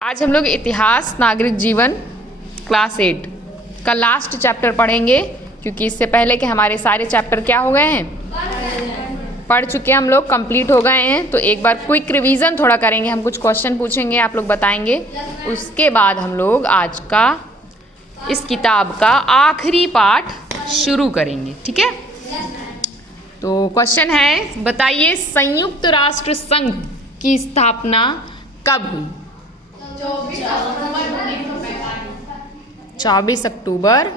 आज हम लोग इतिहास नागरिक जीवन क्लास 8 का लास्ट चैप्टर पढ़ेंगे, क्योंकि इससे पहले कि हमारे सारे चैप्टर क्या हो गए हैं, पढ़ चुके हैं हम लोग, कंप्लीट हो गए हैं। तो एक बार क्विक रिवीजन थोड़ा करेंगे, हम कुछ क्वेश्चन पूछेंगे, आप लोग बताएंगे। उसके बाद हम लोग आज का इस किताब का आखिरी पाठ शुरू करेंगे, ठीक है। तो क्वेश्चन है, बताइए संयुक्त राष्ट्र संघ की स्थापना कब हुई? 24 अक्टूबर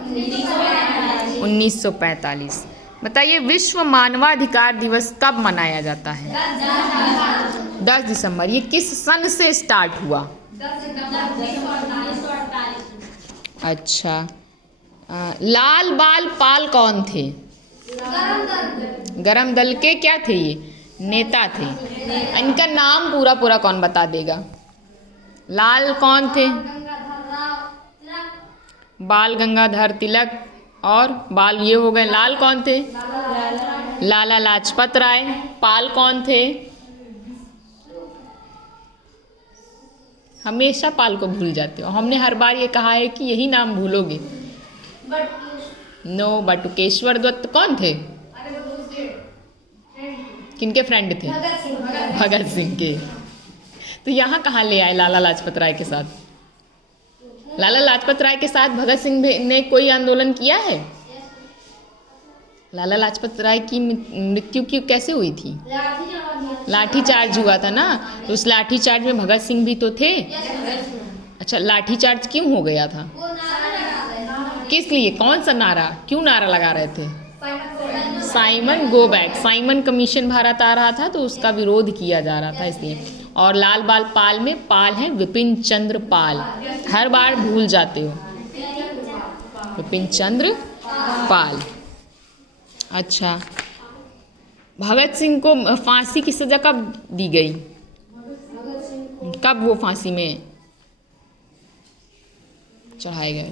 1945। बताइए विश्व मानवाधिकार दिवस कब मनाया जाता है? 10 दिसंबर। ये किस सन से स्टार्ट हुआ? अच्छा, लाल बाल पाल कौन थे? गरम दल के क्या थे? ये नेता थे। इनका नाम पूरा पूरा कौन बता देगा? लाल कौन थे? बाल गंगाधर तिलक। और बाल ये हो गए। लाल कौन थे? लाला लाजपत राय। पाल कौन थे? हमेशा पाल को भूल जाते हो, हमने हर बार ये कहा है कि यही नाम भूलोगे। नो, बटुकेश्वर दत्त कौन थे? किनके फ्रेंड थे? भगत सिंह के। तो यहाँ कहाँ ले आए लाला लाजपत राय के साथ? लाला लाजपत राय के साथ भगत सिंह ने कोई आंदोलन किया है? लाला लाजपत राय की मृत्यु क्यों कैसे हुई थी? लाठी चार्ज हुआ था ना, तो उस लाठी चार्ज में भगत सिंह भी तो थे। अच्छा, लाठी चार्ज क्यों हो गया था? किस लिए? कौन सा नारा? क्यों नारा लगा रहे थे? Simon go back. Simon commission Bharat आ रहा था तो उसका विरोध किया जा रहा था, इसलिए। और लाल बाल पाल में पाल है विपिन चंद्र पाल, हर बार भूल जाते हो। विपिन चंद्र पाल। अच्छा, भगत सिंह को फांसी की सजा कब दी गई? कब वो फांसी में चढ़ाए गए?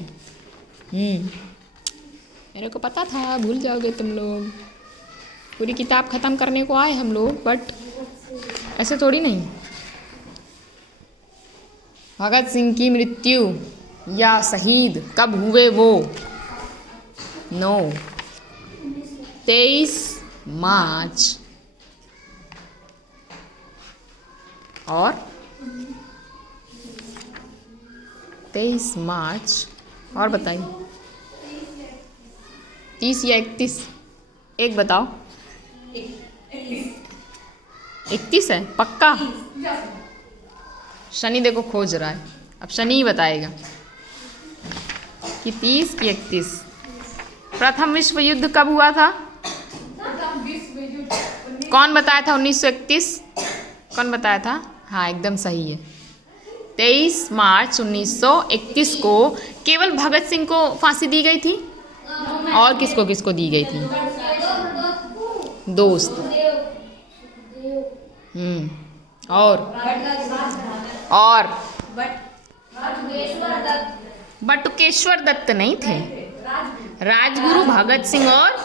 मेरे को पता था भूल जाओगे तुम लोग। पूरी किताब खत्म करने को आए हम लोग, बट ऐसे थोड़ी नहीं। भगत सिंह की मृत्यु या शहीद कब हुए वो? 23 मार्च। और 23 मार्च। और बताइए 30 या 31? एक बताओ। 31 है पक्का? शनि देखो खोज रहा है, अब शनि ही बताएगा कि 30 की 31। प्रथम विश्व युद्ध कब हुआ था? कौन बताया था? 1931। कौन बताया था? हाँ, एकदम सही है। 23 मार्च 1931 को केवल भगत सिंह को फांसी दी गई थी। और किसको किसको दी गई थी? दोस्त। और बटुकेश्वर दत्त नहीं थे, राजगुरु भगत सिंह और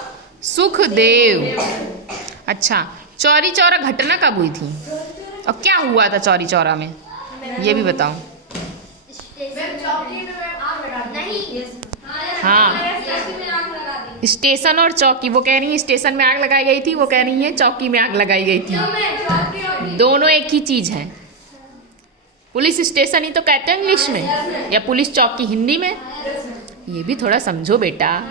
सुखदेव। अच्छा, चौरी चौरा घटना कब हुई थी और क्या हुआ था चौरी चौरा में, ये भी बताओ। हाँ, स्टेशन और चौकी। वो कह रही है स्टेशन में आग लगाई गई थी, वो कह रही है चौकी में आग लगाई गई थी। दोनों एक ही चीज है। पुलिस स्टेशन ही तो कहते हैं इंग्लिश में, या पुलिस चौकी हिंदी में। ये भी थोड़ा समझो बेटा।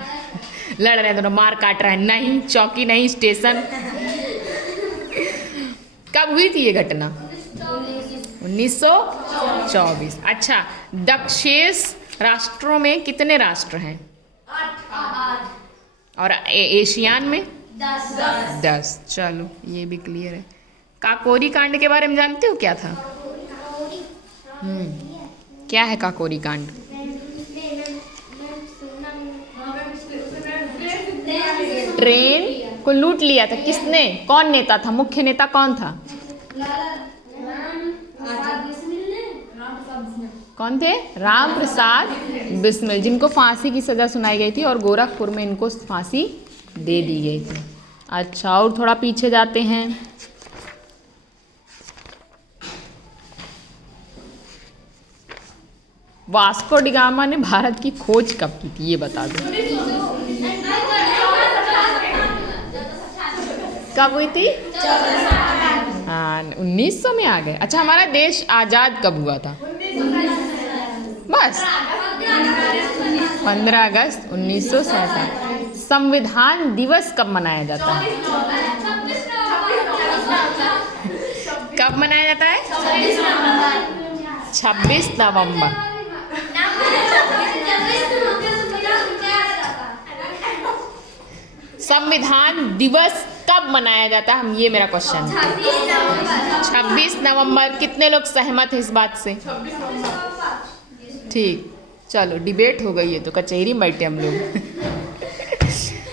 लड़ रहे हैं दोनों, मार काट रहे हैं। नहीं, चौकी नहीं, स्टेशन। कब हुई थी ये घटना? 1924। अच्छा, दक्षेश राष्ट्रों में कितने राष्ट्र हैं? 8। और एशियान में 10। चलो, ये भी क्लियर है। काकोरी कांड के बारे में जानते हो क्या था? क्या है काकोरी कांड? ट्रेन को लूट लिया था किसने? कौन नेता था? मुख्य नेता कौन था? कौन थे? राम प्रसाद बिस्मिल, जिनको फांसी की सजा सुनाई गई थी और गोरखपुर में इनको फांसी दे दी गई थी। अच्छा, और थोड़ा पीछे जाते हैं। वास्को डी गामा ने भारत की खोज कब की थी, ये बता दो। कब हुई थी? हाँ, 1900 में आ गए। अच्छा, हमारा देश आज़ाद कब हुआ था? बस 15 अगस्त 1947। संविधान दिवस कब मनाया जाता है? कब मनाया जाता है? 26 नवंबर। संविधान दिवस कब मनाया जाता है, हम, ये मेरा क्वेश्चन है। 26 नवंबर। कितने लोग सहमत हैं इस बात से? ठीक, चलो डिबेट हो गई है तो कचहरी में बैठे हम लोग।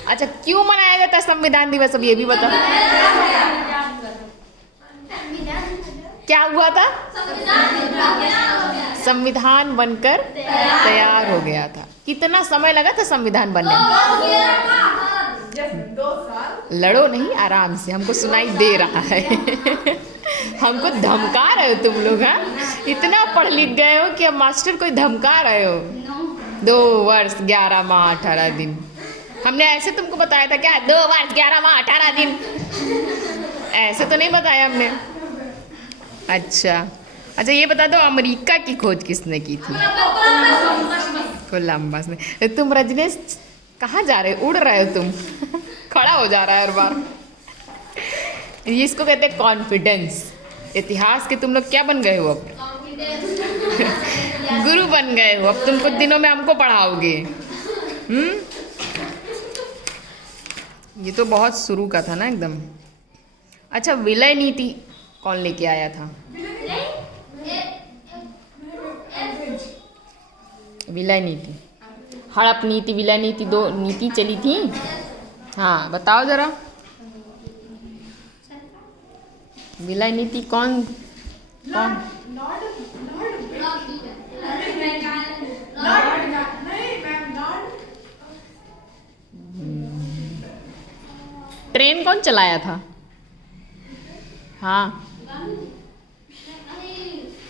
अच्छा, क्यों मनाया जाता है संविधान दिवस, अब ये भी बताओ। क्या हुआ था? संविधान बनकर तैयार हो गया था। कितना समय लगा था संविधान बनने में? 2 साल। लड़ो नहीं, आराम से, हमको सुनाई दे रहा है। हमको धमका रहे हो तुम लोग, हाँ? इतना पढ़ लिख गए हो कि अब मास्टर कोई धमका रहे हो। 2 वर्ष 11 माह 18 दिन। हमने ऐसे तुमको बताया था क्या? 2 वर्ष 11 माह 18 दिन, ऐसे तो नहीं बताया हमने। अच्छा, ये बता दो, अमेरिका की खोज किसने की थी? कोलंबस ने। तुम रजनीश कहाँ जा रहे हो? उड़ रहे हो तुम। खड़ा हो जा रहा है हर बार। इसको कहते हैं कॉन्फिडेंस। इतिहास के तुम लोग क्या बन गए हो अब? गुरु बन गए हो। अब तुम कुछ दिनों में हमको पढ़ाओगे। ये तो बहुत शुरू का था ना एकदम। अच्छा, विलय नीति कौन लेके आया था? विलय नीति, हड़प नीति, विलय नीति, 2 नीति चली थी। हाँ, बताओ जरा, विलय नीति कौन? ट्रेन कौन चलाया था? हाँ,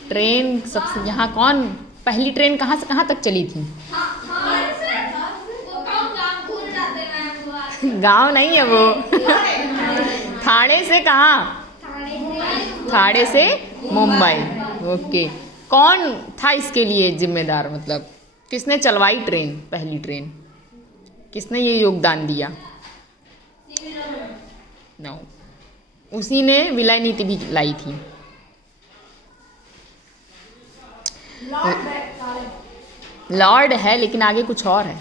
ट्रेन सबसे, यहाँ कौन, पहली ट्रेन कहाँ से कहाँ तक चली थी? गांव नहीं है वो। ठाणे से कहाँ? ठाणे से मुंबई। ओके, कौन था इसके लिए जिम्मेदार, मतलब किसने चलवाई ट्रेन, पहली ट्रेन? किसने ये योगदान दिया? नो, उसी ने विलय नीति भी लाई थी। लॉर्ड है, लेकिन आगे कुछ और है।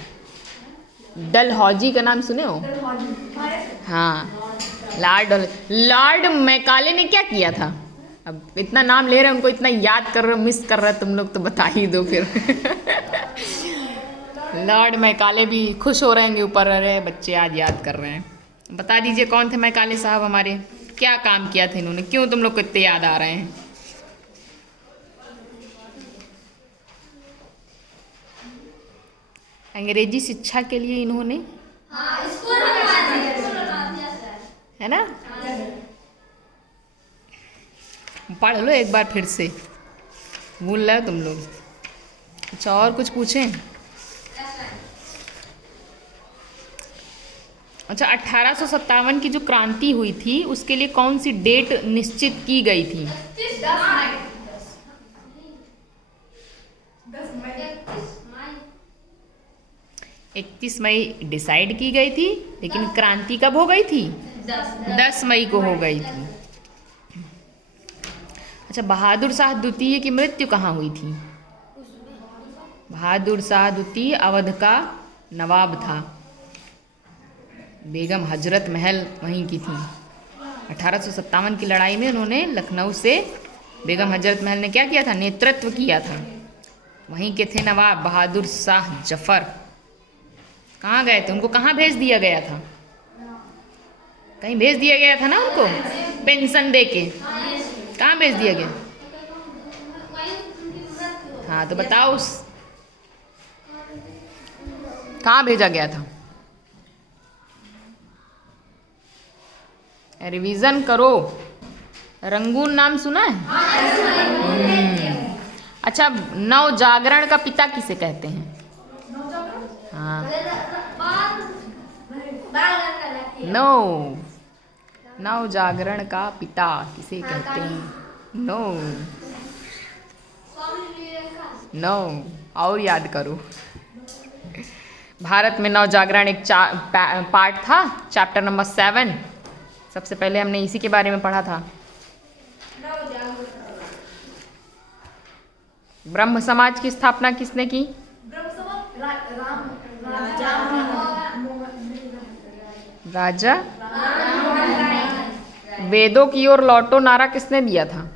डलहौजी का नाम सुने हो? हाँ, लॉर्ड मैकाले ने क्या किया था? अब इतना नाम ले रहे हैं, उनको इतना याद कर रहे हो, मिस कर रहे हो तुम लोग, तो बता ही दो फिर। लॉर्ड मैकाले भी खुश हो रहेंगे ऊपर, अरे बच्चे आज याद कर रहे हैं। बता दीजिए कौन थे मैकाले साहब हमारे, क्या काम किया था इन्होंने, क्यों तुम लोग को इतने याद आ रहे हैं? अंग्रेजी शिक्षा के लिए इन्होंने, है ना? पढ़ लो एक बार फिर से, भूल रहे हो तुम लोग। अच्छा, और कुछ पूछें? अच्छा, 1857 की जो क्रांति हुई थी उसके लिए कौन सी डेट निश्चित की गई थी? 31 मई डिसाइड की गई थी, लेकिन क्रांति कब हो गई थी? 10 मई को हो गई थी। अच्छा, बहादुर शाह द्वितीय की मृत्यु कहाँ हुई थी? बहादुर शाह द्वितीय अवध का नवाब था, बेगम हजरत महल वहीं की थी। 1857 की लड़ाई में उन्होंने लखनऊ से बेगम हजरत महल ने क्या किया था? नेतृत्व किया था। वहीं के थे नवाब बहादुर शाह जफर। कहाँ गए थे? उनको कहाँ भेज दिया गया था? कहीं भेज दिया गया था ना उनको, पेंशन दे के। कहाँ भेज दिया गया? हाँ, तो बताओ कहाँ भेजा गया था? रिवीजन करो। रंगून नाम सुना है? अच्छा, नव जागरण का पिता किसे कहते हैं? हाँ, नो, नव जागरण का पिता किसे कहते हैं? नो, नो, और याद करो। भारत में नव जागरण एक पार्ट था, चैप्टर नंबर 7। सबसे पहले हमने इसी के बारे में पढ़ा था। ब्रह्म समाज की स्थापना किसने की? राजा। वेदों की ओर लौटो नारा किसने दिया था?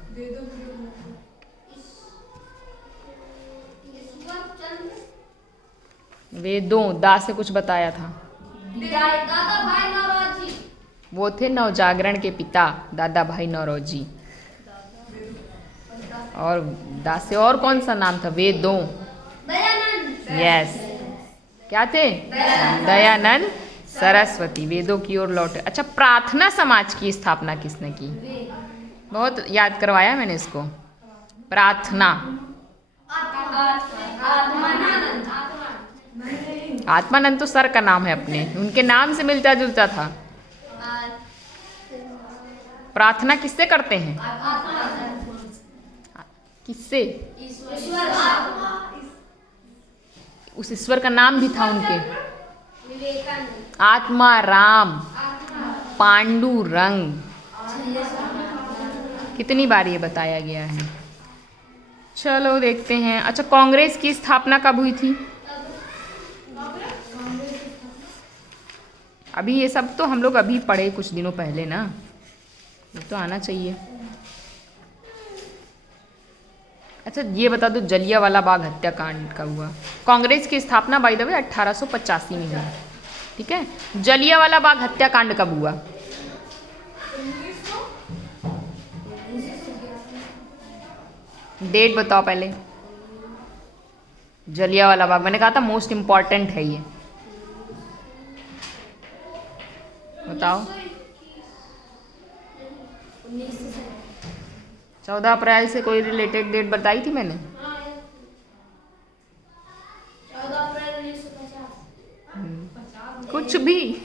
वेदों, दा से कुछ बताया था। वो थे नवजागरण के पिता, दादा भाई नौरोजी। और दास से और कौन सा नाम था? वेदों। यस, क्या थे? दयानंद सरस्वती। वेदों की ओर लौटे। अच्छा, प्रार्थना समाज की स्थापना किसने की? बहुत याद करवाया मैंने इसको। प्रार्थना, आत्मानंद तो सर का नाम है अपने, उनके नाम से मिलता जुलता था। प्रार्थना किससे करते हैं? किससे? उस ईश्वर का नाम भी था उनके, आत्मा राम पांडुरंग। कितनी बार ये बताया गया है। चलो देखते हैं। अच्छा, कांग्रेस की स्थापना कब हुई थी? अभी ये सब तो हम लोग अभी पढ़े कुछ दिनों पहले ना, ये तो आना चाहिए। अच्छा, ये बता दो, जलियांवाला बाग हत्याकांड कब हुआ? कांग्रेस की स्थापना बाय द वे 1885 में हुई। ठीक है, जलियांवाला बाग हत्याकांड कब हुआ? डेट बताओ पहले। जलियांवाला बाग, मैंने कहा था मोस्ट इम्पॉर्टेंट है ये, बताओ। 14 अप्रैल से कोई रिलेटेड डेट बताई थी मैंने? 1950। कुछ भी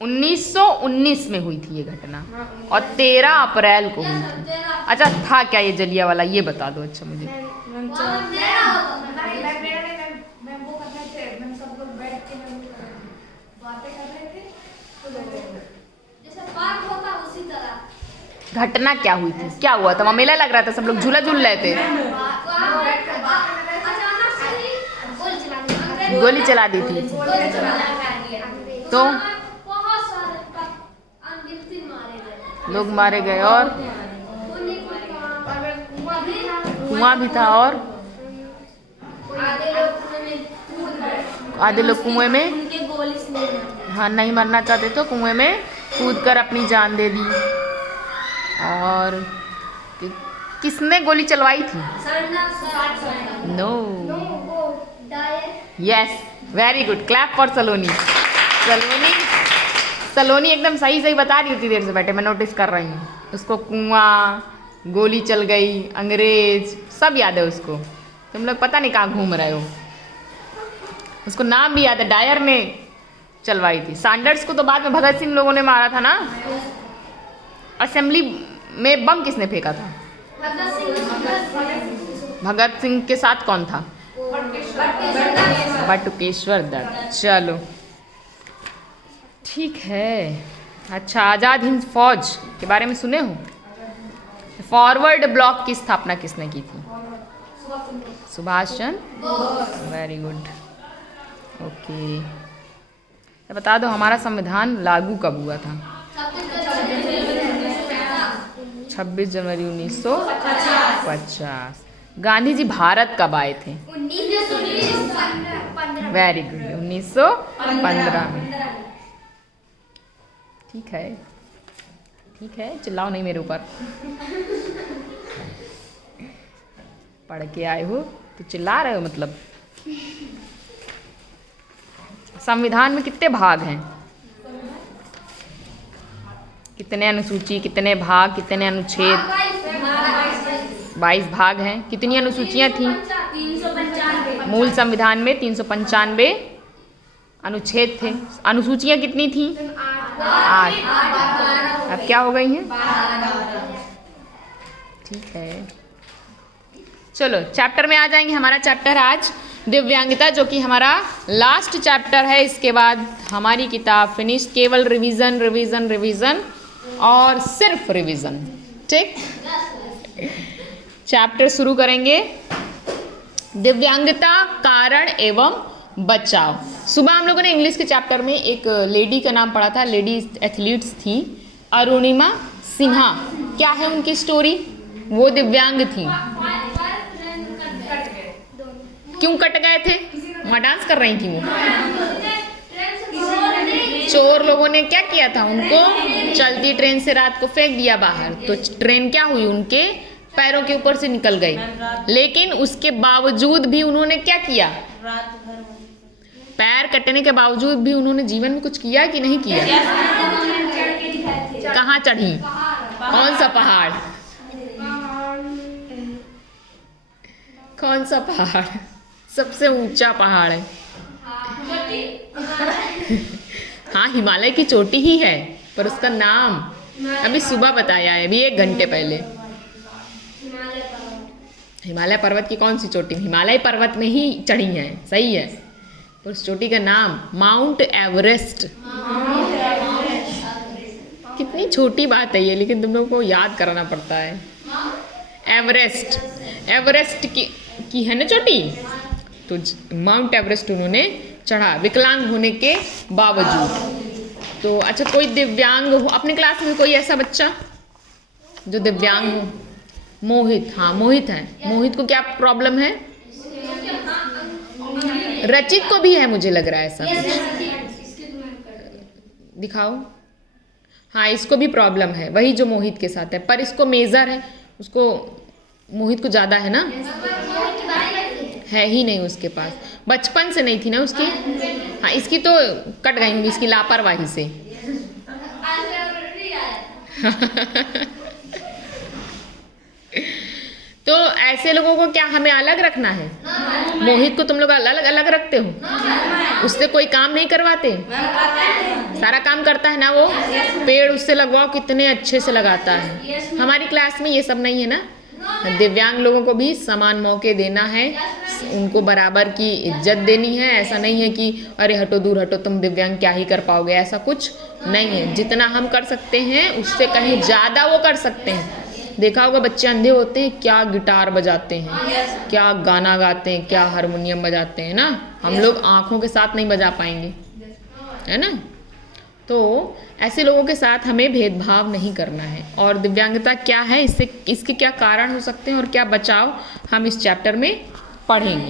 1919 में हुई थी ये घटना, और 13 अप्रैल को हुई थी। अच्छा, था क्या ये जलियांवाला, ये बता दो। अच्छा, मुझे घटना क्या हुई थी? क्या हुआ था? वहाँ मेला लग रहा था, सब लोग झूला झूल रहे थे, गोली चला दी थी तो लोग मारे गए, और कुआं भी था, और आधे लोग कुएं में, हाँ, नहीं मरना चाहते तो कुएं में कूदकर अपनी जान दे दी। और किसने गोली चलवाई थी? No, yes, very good, clap for सलोनी। सलोनी एकदम सही सही बता रही होती देर से बैठे, मैं नोटिस कर रही हूँ। उसको कुआं, गोली चल गई, अंग्रेज, सब याद है उसको। तुम लोग पता नहीं कहाँ घूम रहे हो। उसको नाम भी याद है, डायर ने चलवाई थी। सैंडर्स को तो बाद में भगत सिंह लोगों ने मारा था ना। असेंबली में बम किसने फेंका था? भगत सिंह के साथ कौन था? बटुकेश्वर दत्त। चलो ठीक है। अच्छा, आज़ाद हिंद फौज के बारे में सुने हो? फॉरवर्ड ब्लॉक की स्थापना किसने की थी? Subhash Chandra. Very good, okay. तो बता दो, हमारा संविधान लागू कब हुआ था? 26 जनवरी 1950। गांधी जी भारत कब आए थे? वेरी गुड, 1915 में। ठीक है, ठीक है, चिल्लाओ नहीं मेरे ऊपर। पढ़ के आए हो तो चिल्ला रहे हो मतलब। संविधान में कितने भाग हैं? कितने अनुसूची, कितने भाग, कितने अनुच्छेद? 22 भाग हैं। कितनी अनुसूचियां थी? 395। मूल संविधान में 395 अनुच्छेद थे। अनुसूचियां कितनी थी? 8। अब क्या हो गई हैं? ठीक है, चलो चैप्टर में आ जाएंगे। हमारा चैप्टर आज दिव्यांगता, जो कि हमारा लास्ट चैप्टर है। इसके बाद हमारी किताब फिनिश। केवल रिवीजन रिवीजन रिवीजन और सिर्फ रिवीजन। ठीक, चैप्टर शुरू करेंगे। दिव्यांगता कारण एवं बचाव। सुबह हम लोगों ने इंग्लिश के चैप्टर में एक लेडी का नाम पढ़ा था, लेडी एथलीट्स थी अरुणिमा सिन्हा। क्या है उनकी स्टोरी? वो दिव्यांग थी। क्यों कट गए थे? वहाँ डांस कर रही थी वो। चोर लोगों ने क्या किया था? उनको चलती ट्रेन से रात को फेंक दिया बाहर। तो ट्रेन क्या हुई? उनके पैरों के ऊपर से निकल गई। लेकिन उसके बावजूद भी उन्होंने क्या किया? पैर कटने के बावजूद भी उन्होंने जीवन में कुछ किया कि नहीं किया? कहाँ चढ़ी? कौन सा पहाड़? कौन सा पहाड़? सबसे ऊंचा पहाड़ है। हाँ, हिमालय की चोटी ही है, पर उसका नाम अभी सुबह बताया है, अभी 1 घंटे पहले। हिमालय पर्वत की कौन सी चोटी? हिमालय पर्वत में ही चढ़ी है, सही है, पर उस चोटी का नाम माउंट एवरेस्ट। कितनी छोटी बात है ये, लेकिन तुम लोगों को याद कराना पड़ता है। एवरेस्ट, एवरेस्ट की है ना चोटी, तो माउंट एवरेस्ट उन्होंने चढ़ा विकलांग होने के बावजूद। तो अच्छा, कोई दिव्यांग हो अपने क्लास में? कोई ऐसा बच्चा जो दिव्यांग हो? मोहित, हाँ मोहित है। मोहित को क्या प्रॉब्लम है? रचित को भी है, मुझे लग रहा है ऐसा कुछ। दिखाओ। हाँ, इसको भी प्रॉब्लम है, वही जो मोहित के साथ है, पर इसको मेजर है, उसको मोहित को ज़्यादा है ना? है ही नहीं उसके पास, बचपन से नहीं थी ना उसकी। हाँ, इसकी तो कट गई होंगी, इसकी लापरवाही से। तो ऐसे लोगों को क्या हमें अलग रखना है? मोहित को तुम लोग अलग अलग रखते हो? उससे कोई काम नहीं करवाते? सारा काम करता है ना वो। पेड़ उससे लगवाओ, कितने अच्छे से लगाता है। हमारी क्लास में ये सब नहीं है ना। दिव्यांग लोगों को भी समान मौके देना है, उनको बराबर की इज्जत देनी है। ऐसा नहीं है कि अरे हटो, दूर हटो, तुम दिव्यांग क्या ही कर पाओगे, ऐसा कुछ नहीं है। जितना हम कर सकते हैं उससे कहीं ज़्यादा वो कर सकते हैं। देखा होगा बच्चे अंधे होते हैं, क्या गिटार बजाते हैं, क्या गाना गाते हैं, क्या हारमोनियम बजाते हैं ना। हम लोग आँखों के साथ नहीं बजा पाएंगे, है ना। तो ऐसे लोगों के साथ हमें भेदभाव नहीं करना है। और दिव्यांगता क्या है, इससे इसके क्या कारण हो सकते हैं और क्या बचाव, हम इस चैप्टर में पढ़ेंगे।